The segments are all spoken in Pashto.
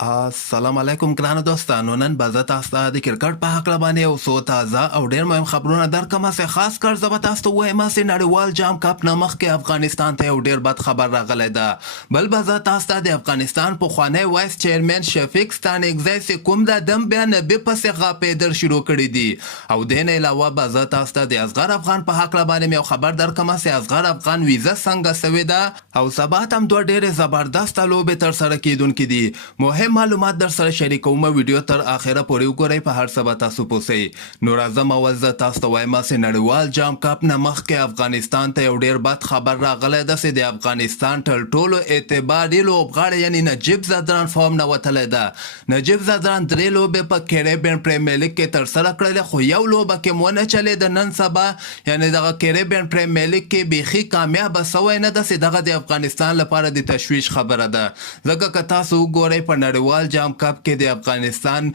السلام علیکم ګرانو دوستانو. نن به زه تاسو ته د کرکټ په هکله باندې یو څو تازه او ډېر مهم خبرونه درکړم. چې خاص کر زه به تاسو ته ووایم چې نړیوال جام کپ نه مخکې افغانستان ته یو ډېر بد خبر راغلی ده. بل به زه تاسو ته د افغانستان پخوانی وایس چیرمن شفیق ستانکزی چې کوم د دم بیا نبي پسې غاپېدل شروع کړي دي. او دې نه علاوه به زه تاسو ته د اصغر افغان په هکله باندې یو خبر درکړم چې اصغر افغان ویزه څنګه سوې ده او سبا ته هم دوه ډېرې زبردسته لوبې ترسره کیدونکې دي. مهم معلومات در سره شریکوم. ویډیو تر اخره پورې وګورئ. په هر څه به تاسو پوهیږئ. نو راځم اول زه تاسو ته وایم چې نړیوال جام کپ نه مخکې افغانستان ته یو ډېر بد خبر راغلی ده چې د افغانستان تر ټولو اعتباري لوبغاړی یعنی نجیب زدران فارم نه وتلی ده. نجیب زدران 3 لوبې په کیریبین پریمیر لیګ کې ترسره کړلې، خو یو لوبه کې ونه چلېده. نن سبا یعنی دغه کیریبین پریمیر لیګ کې بیخي کامیابه سوی نه ده چې دغه د افغانستان لپاره د تشویش خبره ده. ځکه که تاسو وګورئ په نړیوال جام کپ کې د افغانستان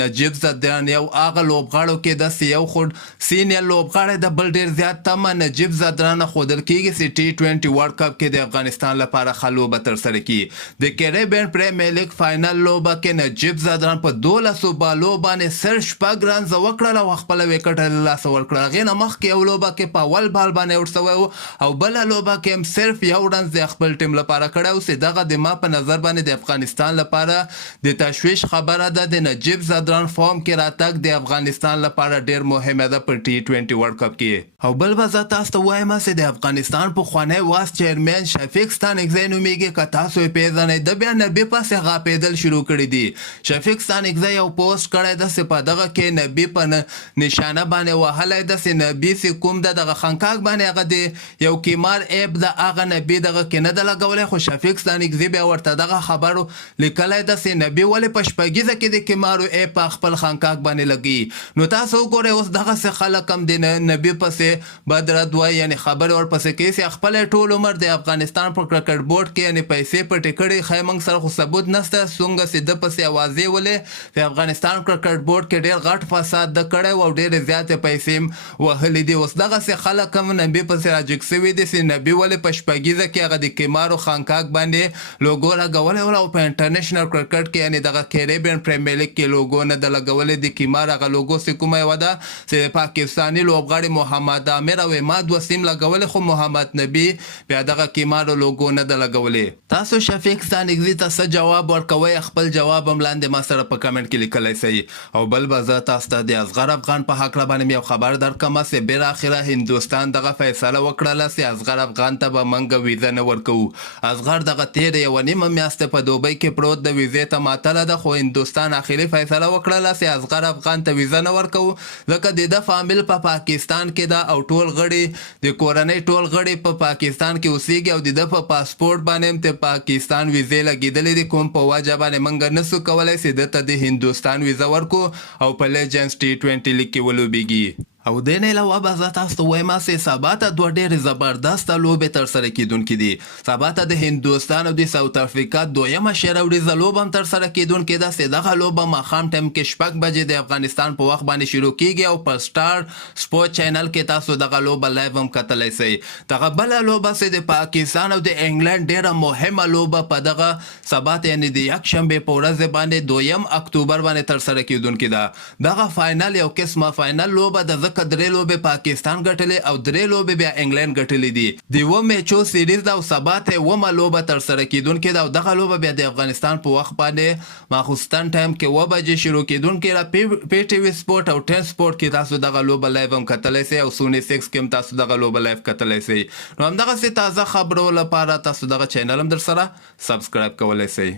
نجیب زدران یو هغه لوبغاړو کې داسې یو خو سینیر لوبغاړی د بل ډېر زیات تمه نجیب زدران ښودل کېږي چې T20 ورلډ کپ کې د افغانستان لپاره ښه لوبه ترسره کړي. د کیریبین پریمیر لیګ فاینل لوبه کې نجیب زدران په 12 بالو باندې سر شپږ رنزه وکړل او خپله ویکټ له لاسه ورکړه. هغې نه مخکې یو لوبه کې په اول بال باندې اوټ سوی و او بله لوبه کې هم صرف یو رنز د خپل ټیم لپاره کړی و چې دغه د ما په نظر باندې د افغانستان لپاره د تشویش خبره ده. د نجیب زدران فارم کې راتګ د افغانستان لپاره ډیر مهمه ده په T20 ورلډ کپ کې. او بل به زه تاسو ته وایم چې د افغانستان پخوانی وایس چیرمن شفیق ستانکزی نومیږي. که تاسو یې پیژنئ د بیا نبي پسې غاپېدل شروع کړي دي. شفیق ستانکزی یو پوسټ کړی ده چې په دغه کې نبي په نشانه باندې وهلی ده چې نبي چې کوم ده دغه خنکاک باندې هغه د یو کیمار ایپ د هغه نبي دغه کې نه ده لګولی، خو شفیق ستانکزی بیا ورته دغه خبرو لیکلی ده چې نبي ولې په شپږیزه کې د کیمارو ایپ په خپل خنکاک باندې لګي. نو تاسو وګورئ اوس دغسې خلک هم د نبي پسې بد رد وایي، یعنې خبرې ورپسې کوي چې خپل ټول عمر د افغانستان په کرکټ بورډ کې یعنې پیسې پټې کړې. ښایي موږ سره خو ثبوت نشته څنګه چې ده پسې اوازې ولې د افغانستان کرکټ بورډ کې ډېر غټ فساد ده کړی و او ډېرې زیاتې پیسې هم وهلې دي. اوس دغسې خلک هم نبي پسې راجګ سوي دي چې نبي ولې په شپږیزه کې هغه د کیمارو خنکاک باندې لوګو لګولی وله او په انټرنیشنل کرکټ کې یعنې دغه کیریبین پریمیر لیګ کې لوګو نه ده لګولې. د کیمار هغه لوګو چې کومه یوه ده چې پاکستاني لوبغاړي محمد عامر او عماد وسیم لګولې، خو محمد نبي بیا دغه کیمارو لوګو نه ده لګولې. تاسو شفیق ستانکزي ته څه جواب ورکوئ؟ خپل جواب هم لاندې ما سره په کمنټ کې لیکلی شئ. او بل به زه تاسو ته د اصغر افغان په هکله باندې یو خبر درکړم چې بالاخره هندوستان دغه فیصله وکړله چې اصغر افغان ته به موږ ویزه نه ورکوو. اصغر دغه تېره یوه نیمه میاشته په دوبۍ کې پروت د ویزې ته ماتله ده، خو هندوستان اخري فیصله وکړله چې اصغر افغان ته ویزه نه ورکوو ځکه د ده فامیل په پاکستان کې ده او ټول غړي د کورنۍ ټول غړي په پاکستان کې اوسېږي او د ده په پاسپورټ باندې هم د پاکستان ویزې لګېدلې دي، کوم په وجه باندې موږ نسو کولی چې ده ته د هندوستان ویزه ورکو او په لیجنډز T20 لیګ کې ولوبېږي. او دې نه علاوه به زه تاسو ته وایم چې سبا ته دوه ډېرې زبردسته لوبې ترسره کیدونکې دي. سبا ته د هندوستان او د ساوت افریقا دویمه شیروریزه لوبه هم ترسره کیدونکې ده چې دغه لوبه ماښام ټایم کې 6 بجې د افغانستان په وخت باندې شروع کیږي او په سټار سپورټ چینل کې تاسو دغه لوبه لایو هم کتلی شئ. دغه بله لوبه چې د پاکستان او د انګلند ډېره مهمه لوبه په دغه سبا ته یعنې د یکشنبې په ورځ باندې 2 اکتوبر باندې ترسره کیدونکې ده. دغه فاینل یو قسمه فاینل لوبه ده ځکه 3 لوبې پاکستان ګټلې او 3 لوبې بیا انګلند ګټلې دي. د 2 میچو سیریز ده او سبا ته 2مه لوبه ترسره کیدونکې ده او دغه لوبه بیا د افغانستان په وخت باندې ماخوستن ټایم کې 2 بجې شروع کیدونکې ده. پی ټي وي سپورټ او 10 سپورټ کې تاسو دغه لوبه لایو هم کتلی شئ او سونی 6 کې هم تاسو دغه لوبه لایو کتلی شئ. نو همدغسې تازه خبرو لپاره تاسو دغه چینل هم در سره سبسکرایب کولی شئ.